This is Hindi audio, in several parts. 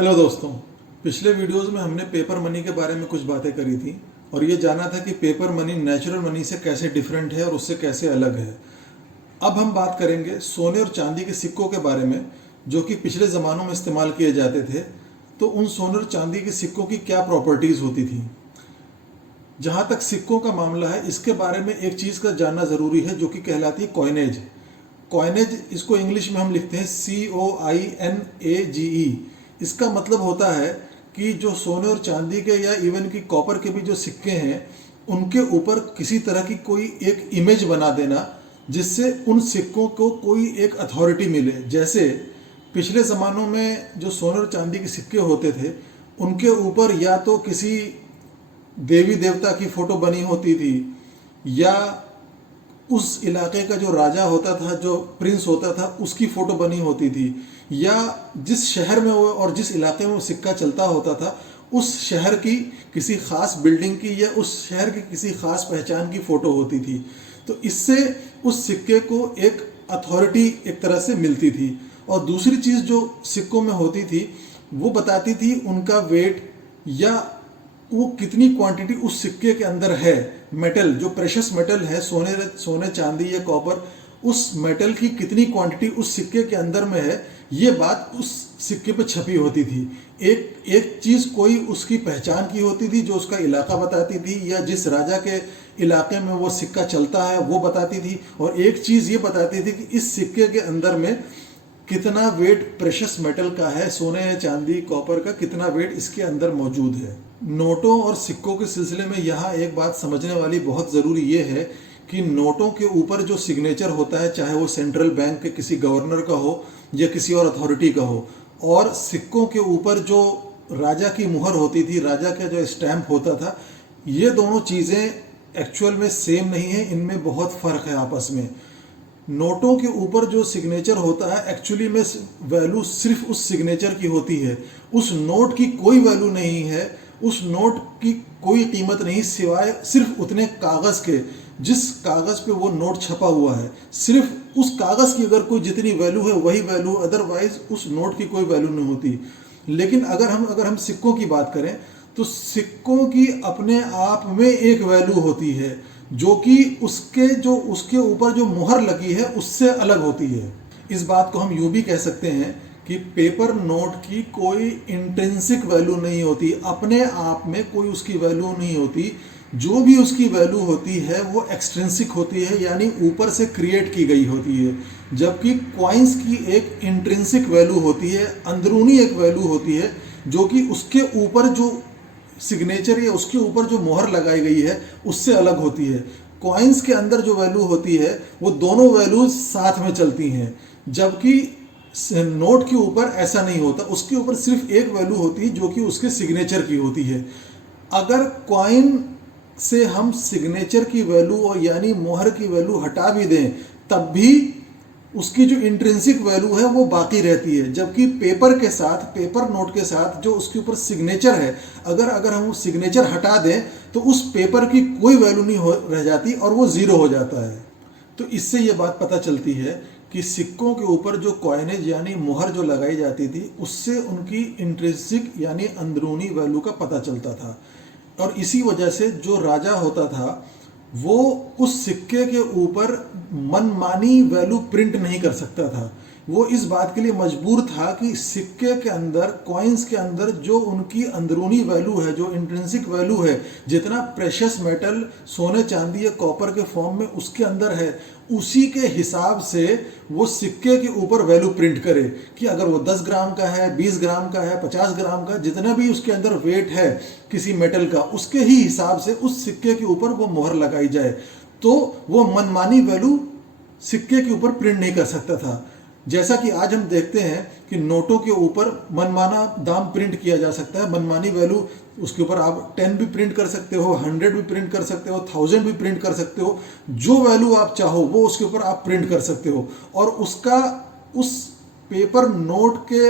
हेलो दोस्तों। पिछले वीडियोस में हमने पेपर मनी के बारे में कुछ बातें करी थी और ये जाना था कि पेपर मनी नेचुरल मनी से कैसे डिफरेंट है और उससे कैसे अलग है। अब हम बात करेंगे सोने और चांदी के सिक्कों के बारे में जो कि पिछले ज़मानों में इस्तेमाल किए जाते थे। तो उन सोने और चांदी के सिक्कों की क्या प्रॉपर्टीज़ होती थी। जहाँ तक सिक्कों का मामला है, इसके बारे में एक चीज़ का जानना ज़रूरी है जो कि कहलाती है कॉइनेज। कॉइनेज, इसको इंग्लिश में हम लिखते हैं COINAGE। इसका मतलब होता है कि जो सोने और चांदी के या इवन की कॉपर के भी जो सिक्के हैं उनके ऊपर किसी तरह की कोई एक इमेज बना देना जिससे उन सिक्कों को कोई एक अथॉरिटी मिले। जैसे पिछले ज़मानों में जो सोने और चांदी के सिक्के होते थे उनके ऊपर या तो किसी देवी देवता की फ़ोटो बनी होती थी या उस इलाके का जो राजा होता था, जो प्रिंस होता था, उसकी फ़ोटो बनी होती थी, या जिस शहर में वो और जिस इलाके में वो सिक्का चलता होता था उस शहर की किसी ख़ास बिल्डिंग की या उस शहर की किसी ख़ास पहचान की फ़ोटो होती थी। तो इससे उस सिक्के को एक अथॉरिटी एक तरह से मिलती थी। और दूसरी चीज़ जो सिक्कों में होती थी वो बताती थी उनका वेट या वो कितनी क्वांटिटी उस सिक्के के अंदर है। मेटल, जो प्रेशस मेटल है, सोने चांदी या कॉपर, उस मेटल की कितनी क्वांटिटी उस सिक्के के अंदर में है, ये बात उस सिक्के पे छपी होती थी। एक चीज़ कोई उसकी पहचान की होती थी जो उसका इलाका बताती थी, या जिस राजा के इलाके में वो सिक्का चलता है वो बताती थी। और एक चीज़ ये बताती थी कि इस सिक्के के अंदर में कितना वेट प्रेशस मेटल का है, सोने या चांदी कॉपर का कितना वेट इसके अंदर मौजूद है। नोटों और सिक्कों के सिलसिले में यहाँ एक बात समझने वाली बहुत ज़रूरी ये है कि नोटों के ऊपर जो सिग्नेचर होता है, चाहे वो सेंट्रल बैंक के किसी गवर्नर का हो या किसी और अथॉरिटी का हो, और सिक्कों के ऊपर जो राजा की मुहर होती थी, राजा का जो स्टैंप होता था, ये दोनों चीज़ें एक्चुअल में सेम नहीं है, इनमें बहुत फ़र्क है आपस में। नोटों के ऊपर जो सिग्नेचर होता है एक्चुअली में वैल्यू सिर्फ उस सिग्नेचर की होती है, उस नोट की कोई वैल्यू नहीं है, उस नोट की कोई कीमत नहीं सिवाय सिर्फ उतने कागज़ के जिस कागज़ पे वो नोट छपा हुआ है। सिर्फ उस कागज़ की अगर कोई जितनी वैल्यू है वही वैल्यू, अदरवाइज उस नोट की कोई वैल्यू नहीं होती। लेकिन अगर हम सिक्कों की बात करें तो सिक्कों की अपने आप में एक वैल्यू होती है जो कि उसके ऊपर जो मुहर लगी है उससे अलग होती है। इस बात को हम यूँ भी कह सकते हैं कि पेपर नोट की कोई इंट्रिंसिक वैल्यू नहीं होती, अपने आप में कोई उसकी वैल्यू नहीं होती। जो भी उसकी वैल्यू होती है वो एक्सट्रिंसिक होती है, यानी ऊपर से क्रिएट की गई होती है। जबकि कॉइन्स की एक इंट्रिंसिक वैल्यू होती है, अंदरूनी एक वैल्यू होती है जो कि उसके ऊपर जो सिग्नेचर या उसके ऊपर जो मोहर लगाई गई है उससे अलग होती है। कॉइन्स के अंदर जो वैल्यू होती है वो दोनों वैल्यूज साथ में चलती हैं, जबकि नोट के ऊपर ऐसा नहीं होता। उसके ऊपर सिर्फ एक वैल्यू होती है जो कि उसके सिग्नेचर की होती है। अगर कॉइन से हम सिग्नेचर की वैल्यू और यानी मोहर की वैल्यू हटा भी दें तब भी उसकी जो इंट्रिंसिक वैल्यू है वो बाकी रहती है। जबकि पेपर के साथ, पेपर नोट के साथ जो उसके ऊपर सिग्नेचर है, अगर हम सिग्नेचर हटा दें तो उस पेपर की कोई वैल्यू नहीं रह जाती और वो ज़ीरो हो जाता है। तो इससे ये बात पता चलती है कि सिक्कों के ऊपर जो कॉइनेज यानी मुहर जो लगाई जाती थी उससे उनकी इंट्रिंसिक यानी अंदरूनी वैल्यू का पता चलता था। और इसी वजह से जो राजा होता था वो उस सिक्के के ऊपर मनमानी वैल्यू प्रिंट नहीं कर सकता था। वो इस बात के लिए मजबूर था कि सिक्के के अंदर, कॉइन्स के अंदर जो उनकी अंदरूनी वैल्यू है, जो इंट्रिंसिक वैल्यू है, जितना प्रेशस मेटल सोने चांदी या कॉपर के फॉर्म में उसके अंदर है, उसी के हिसाब से वो सिक्के के ऊपर वैल्यू प्रिंट करे कि अगर वो 10 ग्राम का है, 20 ग्राम का है, 50 ग्राम का, जितना भी उसके अंदर वेट है किसी मेटल का, उसके ही हिसाब से उस सिक्के के ऊपर वो मोहर लगाई जाए। तो वो मनमानी वैल्यू सिक्के के ऊपर प्रिंट नहीं कर सकता था। जैसा कि आज हम देखते हैं कि नोटों के ऊपर मनमाना दाम प्रिंट किया जा सकता है, मनमानी वैल्यू, उसके ऊपर आप 10 भी प्रिंट कर सकते हो, 100 भी प्रिंट कर सकते हो, 1000 भी प्रिंट कर सकते हो। जो वैल्यू आप चाहो वो उसके ऊपर आप प्रिंट कर सकते हो और उसका उस पेपर नोट के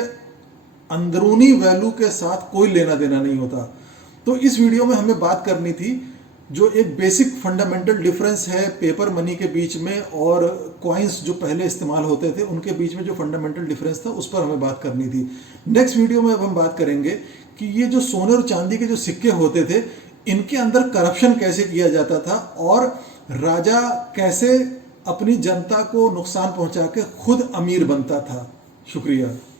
अंदरूनी वैल्यू के साथ कोई लेना देना नहीं होता। तो इस वीडियो में हमें बात करनी थी जो एक बेसिक फंडामेंटल डिफरेंस है पेपर मनी के बीच में और कॉइन्स जो पहले इस्तेमाल होते थे उनके बीच में जो फंडामेंटल डिफरेंस था उस पर हमें बात करनी थी। नेक्स्ट वीडियो में अब हम बात करेंगे कि ये जो सोने और चांदी के जो सिक्के होते थे इनके अंदर करप्शन कैसे किया जाता था और राजा कैसे अपनी जनता को नुकसान पहुंचा के खुद अमीर बनता था। शुक्रिया।